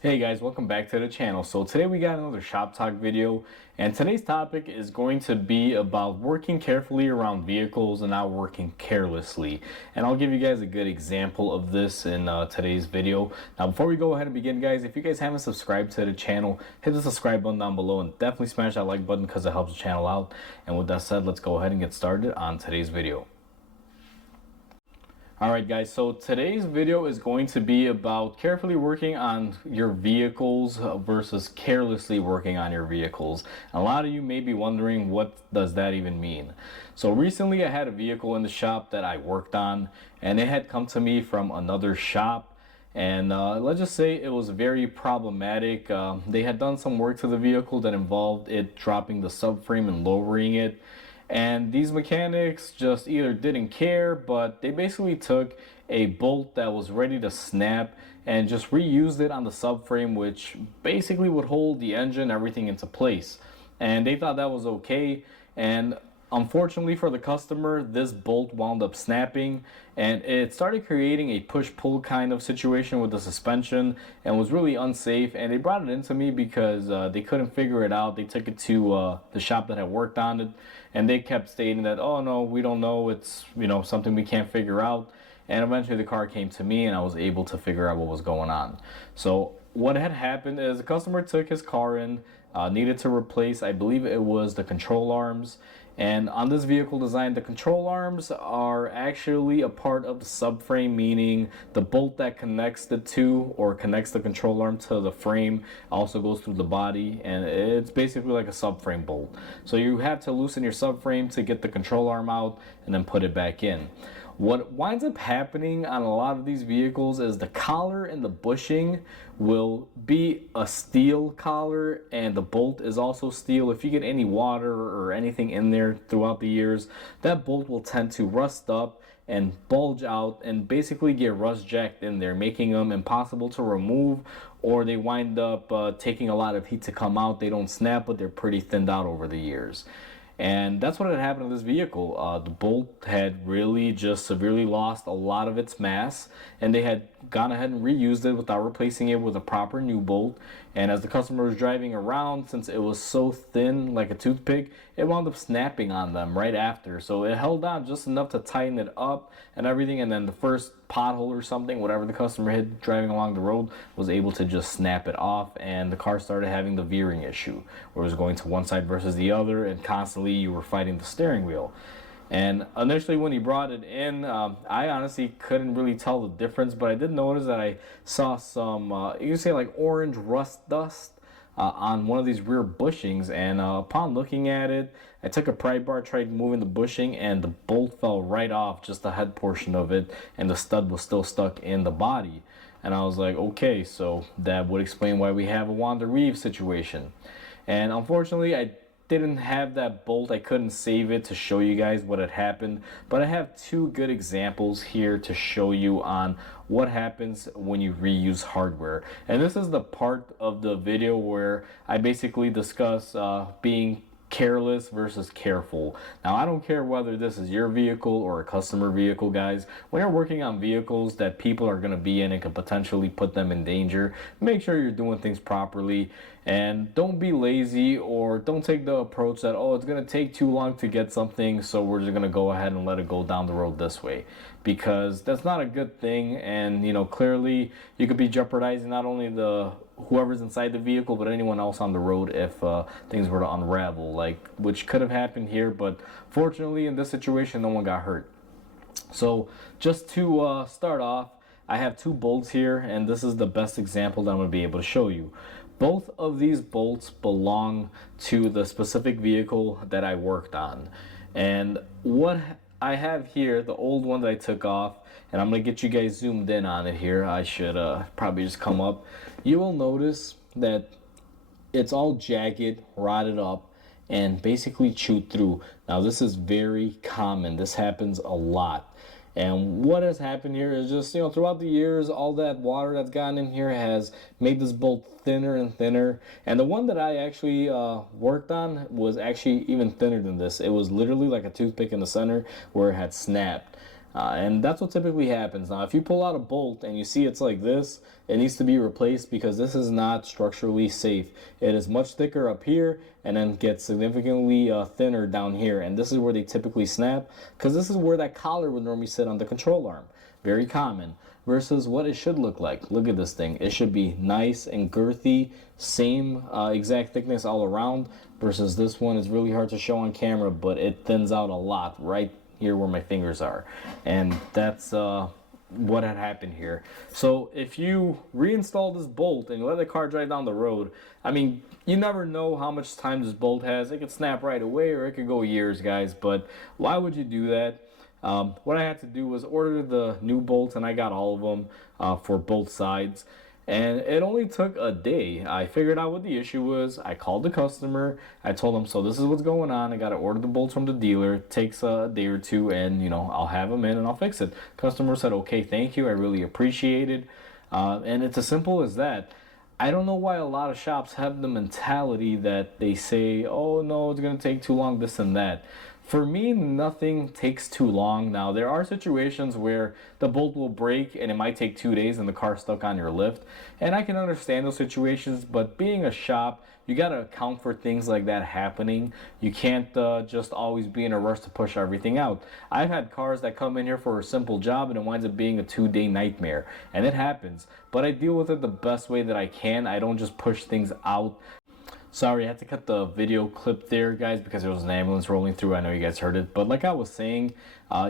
Hey guys, welcome back to the channel. So today we got another shop talk video, and today's topic is going to be about working carefully around vehicles and not working carelessly. And I'll give you guys a good example of this in today's video. Now before we go ahead and begin, guys, if you guys haven't subscribed to the channel, hit the subscribe button down below and definitely smash that like button because it helps the channel out. And with that said, let's go ahead and get started on today's video. Alright guys, so today's video is going to be about carefully working on your vehicles versus carelessly working on your vehicles. A lot of you may be wondering, what does that even mean? So recently I had a vehicle in the shop that I worked on, and it had come to me from another shop. And let's just say it was very problematic. They had done some work to the vehicle that involved it dropping the subframe and lowering it. And these mechanics just either didn't care, but they basically took a bolt that was ready to snap and just reused it on the subframe, which basically would hold the engine, everything into place. And they thought that was okay. And unfortunately for the customer, this bolt wound up snapping, and it started creating a push-pull kind of situation with the suspension and was really unsafe. And they brought it into me because they couldn't figure it out. They took it to the shop that had worked on it, and they kept stating that, oh no, we don't know, it's something we can't figure out. And eventually the car came to me and I was able to figure out what was going on. So what had happened is the customer took his car in, needed to replace, I believe it was the control arms. And on this vehicle design, the control arms are actually a part of the subframe, meaning the bolt that connects the two or connects the control arm to the frame also goes through the body, and it's basically like a subframe bolt. So you have to loosen your subframe to get the control arm out and then put it back in. What winds up happening on a lot of these vehicles is the collar and the bushing will be a steel collar, and the bolt is also steel. If you get any water or anything in there throughout the years, that bolt will tend to rust up and bulge out and basically get rust jacked in there, making them impossible to remove, or they wind up taking a lot of heat to come out. They don't snap, but they're pretty thinned out over the years. And that's what had happened to this vehicle. The bolt had really just severely lost a lot of its mass, and they had gone ahead and reused it without replacing it with a proper new bolt. And as the customer was driving around, since it was so thin like a toothpick, it wound up snapping on them right after. So it held on just enough to tighten it up and everything, and then the first pothole or something, whatever the customer hit driving along the road, was able to just snap it off, and the car started having the veering issue where it was going to one side versus the other, and constantly you were fighting the steering wheel. And initially when he brought it in, I honestly couldn't really tell the difference, but I did notice that I saw some, you can say like orange rust dust on one of these rear bushings. And upon looking at it, I took a pry bar, tried moving the bushing, and the bolt fell right off, just the head portion of it, and the stud was still stuck in the body. And I was like, okay, so that would explain why we have a Wander Reeve situation. And unfortunately, I didn't have that bolt. I couldn't save it to show you guys what had happened, but I have two good examples here to show you on what happens when you reuse hardware. And this is the part of the video where I basically discuss being careless versus careful. Now, I don't care whether this is your vehicle or a customer vehicle, guys. When you're working on vehicles that people are going to be in and could potentially put them in danger, make sure you're doing things properly, and don't be lazy, or don't take the approach that, oh, it's going to take too long to get something, so we're just going to go ahead and let it go down the road this way, because that's not a good thing. And clearly you could be jeopardizing not only the whoever's inside the vehicle, but anyone else on the road if things were to unravel, like which could have happened here. But fortunately in this situation, no one got hurt. So just to start off, I have two bolts here, and this is the best example that I'm going to be able to show you. Both of these bolts belong to the specific vehicle that I worked on. And what I have here, the old one that I took off, and I'm going to get you guys zoomed in on it here. I should probably just come up. You will notice that it's all jagged, rotted up, and basically chewed through. Now, this is very common. This happens a lot. And what has happened here is just, throughout the years, all that water that's gotten in here has made this bolt thinner and thinner. And the one that I actually worked on was actually even thinner than this. It was literally like a toothpick in the center where it had snapped. And that's what typically happens. Now, if you pull out a bolt and you see it's like this, it needs to be replaced because this is not structurally safe. It is much thicker up here and then gets significantly thinner down here. And this is where they typically snap because this is where that collar would normally sit on the control arm. Very common. Versus what it should look like. Look at this thing. It should be nice and girthy, same exact thickness all around. Versus this one is really hard to show on camera, but it thins out a lot right here where my fingers are. And that's what had happened here. So if you reinstall this bolt and you let the car drive down the road, I mean, you never know how much time this bolt has. It could snap right away or it could go years, guys. But why would you do that? What I had to do was order the new bolts, and I got all of them for both sides. And it only took a day. I figured out what the issue was. I called the customer. I told them, so this is what's going on. I got to order the bolts from the dealer. It takes a day or two, and I'll have them in and I'll fix it. Customer said, okay, thank you. I really appreciate it. And it's as simple as that. I don't know why a lot of shops have the mentality that they say, oh no, it's going to take too long, this and that. For me, nothing takes too long. Now, there are situations where the bolt will break and it might take 2 days and the car's stuck on your lift. And I can understand those situations, but being a shop, you got to account for things like that happening. You can't just always be in a rush to push everything out. I've had cars that come in here for a simple job and it winds up being a 2-day nightmare. And it happens. But I deal with it the best way that I can. I don't just push things out. Sorry, I had to cut the video clip there, guys, because there was an ambulance rolling through. I know you guys heard it. But like I was saying,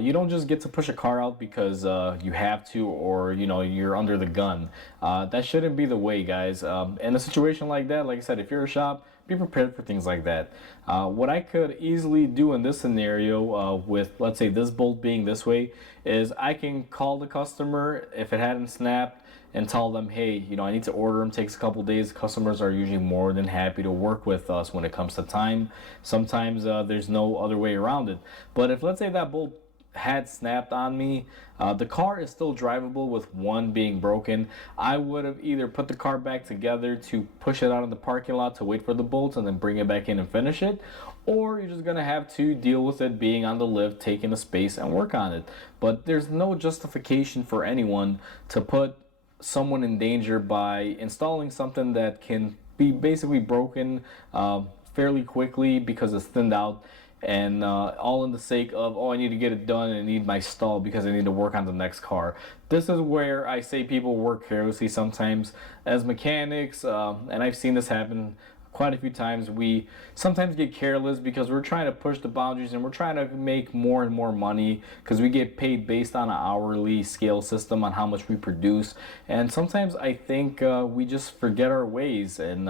you don't just get to push a car out because you have to, or, you're under the gun. That shouldn't be the way, guys. In a situation like that, like I said, if you're a shop, be prepared for things like that. What I could easily do in this scenario with, let's say, this bolt being this way, is I can call the customer if it hadn't snapped and tell them, hey, I need to order them. Takes a couple days. Customers are usually more than happy to work with us when it comes to time. Sometimes there's no other way around it. But if, let's say, that bolt had snapped on me, the car is still drivable with one being broken. I would have either put the car back together to push it out in the parking lot to wait for the bolts and then bring it back in and finish it, or you're just gonna have to deal with it being on the lift, taking the space and work on it. But there's no justification for anyone to put someone in danger by installing something that can be basically broken fairly quickly because it's thinned out, and all in the sake of, oh, I need to get it done and I need my stall because I need to work on the next car. This is where I say people work carelessly sometimes as mechanics, and I've seen this happen quite a few times. We sometimes get careless because we're trying to push the boundaries and we're trying to make more and more money because we get paid based on an hourly scale system on how much we produce. And sometimes I think we just forget our ways, and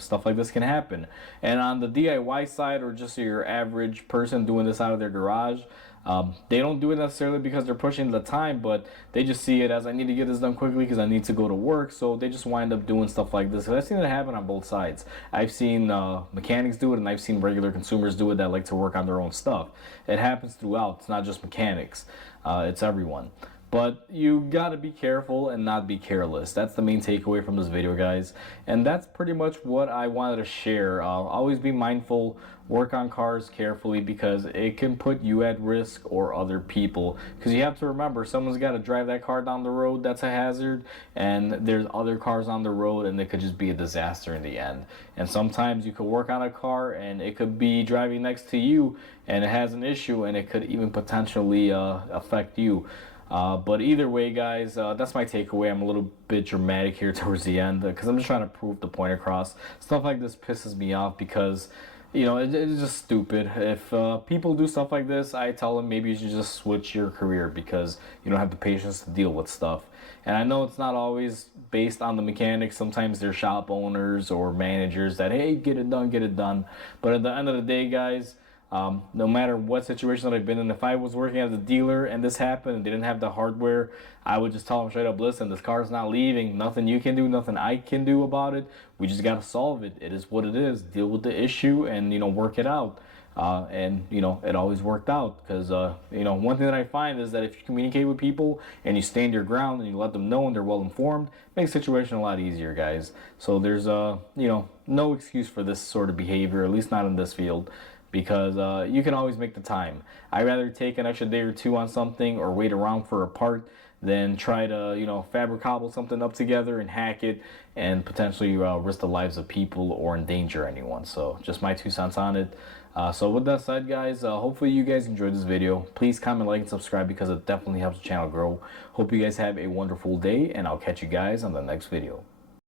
stuff like this can happen. And on the DIY side, or just your average person doing this out of their garage, they don't do it necessarily because they're pushing the time, but they just see it as, I need to get this done quickly because I need to go to work. So they just wind up doing stuff like this. I've seen it happen on both sides. I've seen mechanics do it, and I've seen regular consumers do it that like to work on their own stuff. It happens throughout. It's not just mechanics. It's everyone. But you gotta be careful and not be careless. That's the main takeaway from this video, guys. And that's pretty much what I wanted to share. Always be mindful, work on cars carefully, because it can put you at risk or other people. Because you have to remember, someone's got to drive that car down the road. That's a hazard. And there's other cars on the road, and it could just be a disaster in the end. And sometimes you could work on a car and it could be driving next to you and it has an issue, and it could even potentially affect you. But either way, guys, that's my takeaway. I'm a little bit dramatic here towards the end because I'm just trying to prove the point across. Stuff like this pisses me off because, it's just stupid. If people do stuff like this, I tell them maybe you should just switch your career because you don't have the patience to deal with stuff. And I know it's not always based on the mechanics. Sometimes they're shop owners or managers that, hey, get it done, get it done. But at the end of the day, guys, no matter what situation that I've been in, if I was working as a dealer and this happened and they didn't have the hardware, I would just tell them straight up, listen, this car's not leaving. Nothing you can do, nothing I can do about it. We just got to solve it. It is what it is. Deal with the issue and, work it out. And it always worked out because, one thing that I find is that if you communicate with people and you stand your ground and you let them know and they're well informed, it makes the situation a lot easier, guys. So there's, no excuse for this sort of behavior, at least not in this field. because you can always make the time. I'd rather take an extra day or two on something or wait around for a part than try to, fabric cobble something up together and hack it and potentially risk the lives of people or endanger anyone. So just my 2 cents on it. So with that said, guys, hopefully you guys enjoyed this video. Please comment, like, and subscribe because it definitely helps the channel grow. Hope you guys have a wonderful day, and I'll catch you guys on the next video.